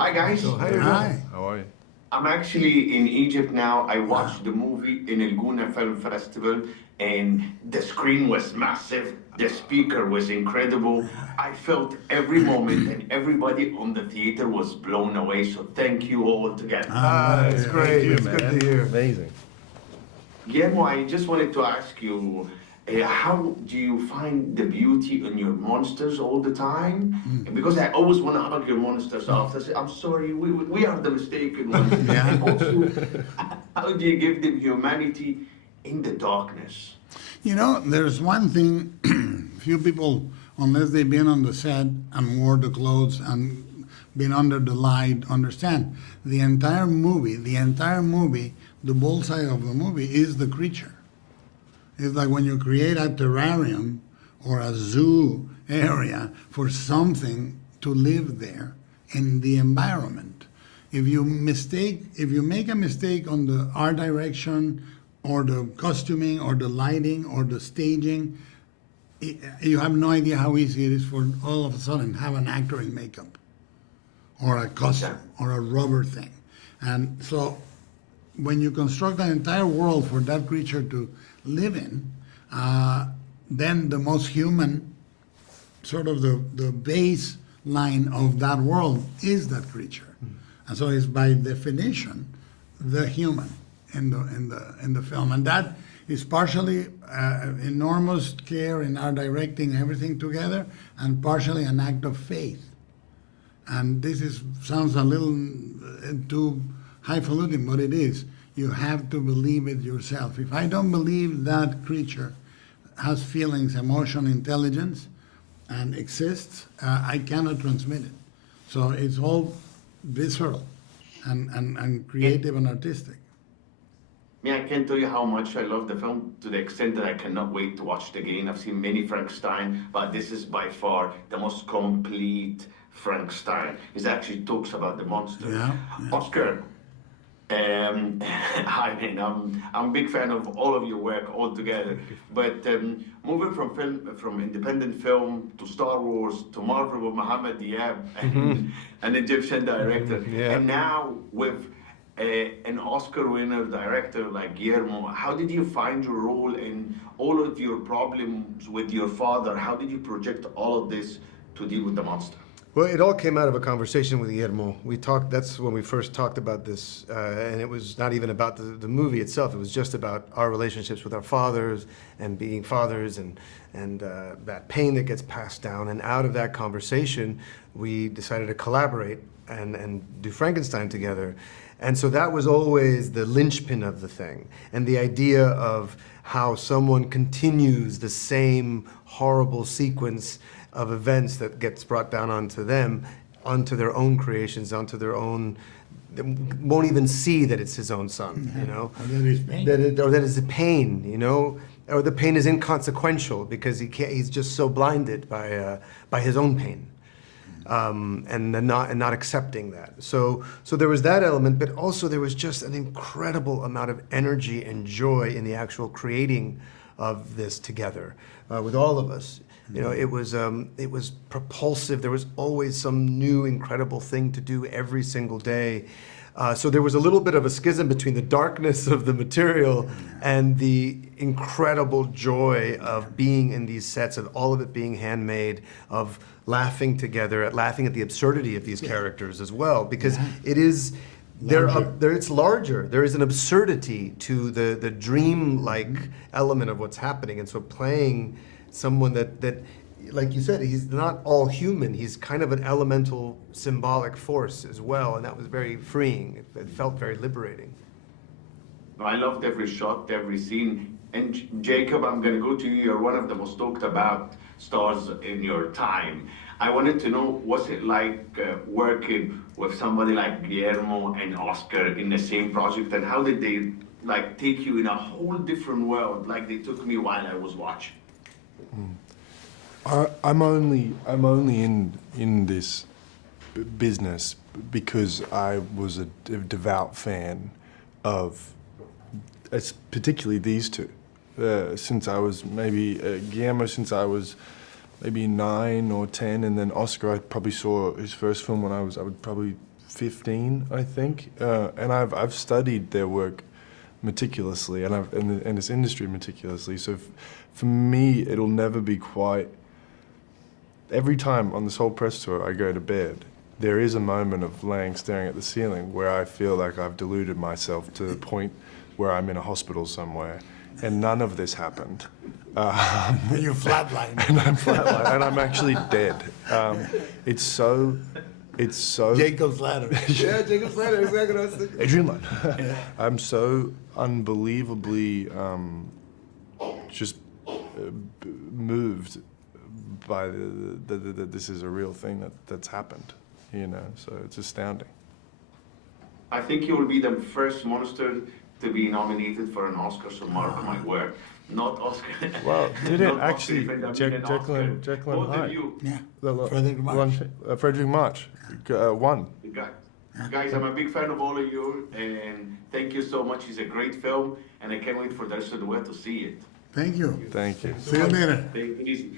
Hi guys. So, hey, Hi. how are you? I'm actually in Egypt now. I watched the movie in El Guna Film Festival and the screen was massive. The speaker was incredible. I felt every moment and everybody on the theater was blown away. So thank you all together. It's great. you, It's man. good to hear. Amazing. Guillermo, I just wanted to ask you, how do you find the beauty in your monsters all the time? Because I always want to hug your monsters off. I say, I'm sorry, we are the mistaken ones. Yeah. And also, how do you give them humanity in the darkness? You know, there's one thing few people, unless they've been on the set and wore the clothes and been under the light, understand. The entire movie, the bullseye of the movie is the creature. It's like when you create a terrarium or a zoo area for something to live there in the environment. If you make a mistake on the art direction or the costuming or the lighting or the staging, you have no idea how easy it is for all of a sudden have an actor in makeup or a costume or a rubber thing. And so when you construct an entire world for that creature to live in, then the most human, sort of the baseline of that world is that creature. And so it's by definition the human in the film. And that is partially enormous care in our directing everything together and partially an act of faith. And sounds a little too highfalutin, but it is. You have to believe it yourself. If I don't believe that creature has feelings, emotion, intelligence, and exists, I cannot transmit it. So it's all visceral and creative and artistic. Me, I can't tell you how much I love the film to the extent that I cannot wait to watch it again. I've seen many Frankenstein, but this is by far the most complete Frankenstein. It actually talks about the monster. Yeah. Oscar, I mean, I'm a big fan of all of your work altogether. But moving from independent film to Star Wars to Marvel with Mohammed Diab, an Egyptian director, Yeah. and now with an Oscar winner director like Guillermo, how did you find your role in all of your problems with your father? How did you project all of this to deal with the monster? Well, it all came out of a conversation with Guillermo. We talked, that's when we first talked about this, and it was not even about the movie itself. It was just about our relationships with our fathers and being fathers and that pain that gets passed down. And out of that conversation, we decided to collaborate and do Frankenstein together. And so that was always the linchpin of the thing. And the idea of how someone continues the same horrible sequence of events that gets brought down onto them, onto their own creations, onto their own, they won't even see that it's his own son, you know? Or that is pain. Or that is the pain, you know? Or the pain is inconsequential because he's just so blinded by his own pain. And not accepting that. So there was that element, but also there was just an incredible amount of energy and joy in the actual creating of this together with all of us. You know, it was propulsive. There was always some new incredible thing to do every single day. So there was a little bit of a schism between the darkness of the material and the incredible joy of being in these sets, of all of it being handmade, of laughing together, laughing at the absurdity of these characters as well, because it is, it's larger. There is an absurdity to the dream-like element of what's happening, and so playing someone that, like you said, he's not all human. He's kind of an elemental, symbolic force as well, and that was very freeing. It felt very liberating. I loved every shot, every scene. And Jacob, I'm going to go to you. You're one of the most talked about stars in your time. I wanted to know, what's it like working with somebody like Guillermo and Oscar in the same project, and how did they take you in a whole different world like they took me while I was watching? I'm only in this business because I was a devout fan of, particularly these two. Since I was maybe Guillermo, since I was maybe 9 or 10, and then Oscar, I probably saw his first film when I was probably 15, I think, and I've studied their work meticulously, and this industry meticulously. So for me, it'll never be quite. Every time on this whole press tour I go to bed, there is a moment of laying staring at the ceiling where I feel like I've deluded myself to the point where I'm in a hospital somewhere, and none of this happened. You flatline. And I'm flatlined, and I'm actually dead. It's so. Jacob's ladder. Yeah, Jacob's ladder. Exactly what I was thinking. Adrian Line. I'm so unbelievably just moved by that this is a real thing that's happened, you know. So it's astounding. I think you will be the first monster to be nominated for an Oscar, so mark my word. Not Oscar. Well, did it not actually? Oscar, but an Oscar. Jekyll Both and Hyde. of you. Yeah. Frederick March. Frederick March won. Guys, I'm a big fan of all of you, and thank you so much. It's a great film, and I can't wait for the rest of the world to see it. Thank you. Thank you. See you later. Take it easy.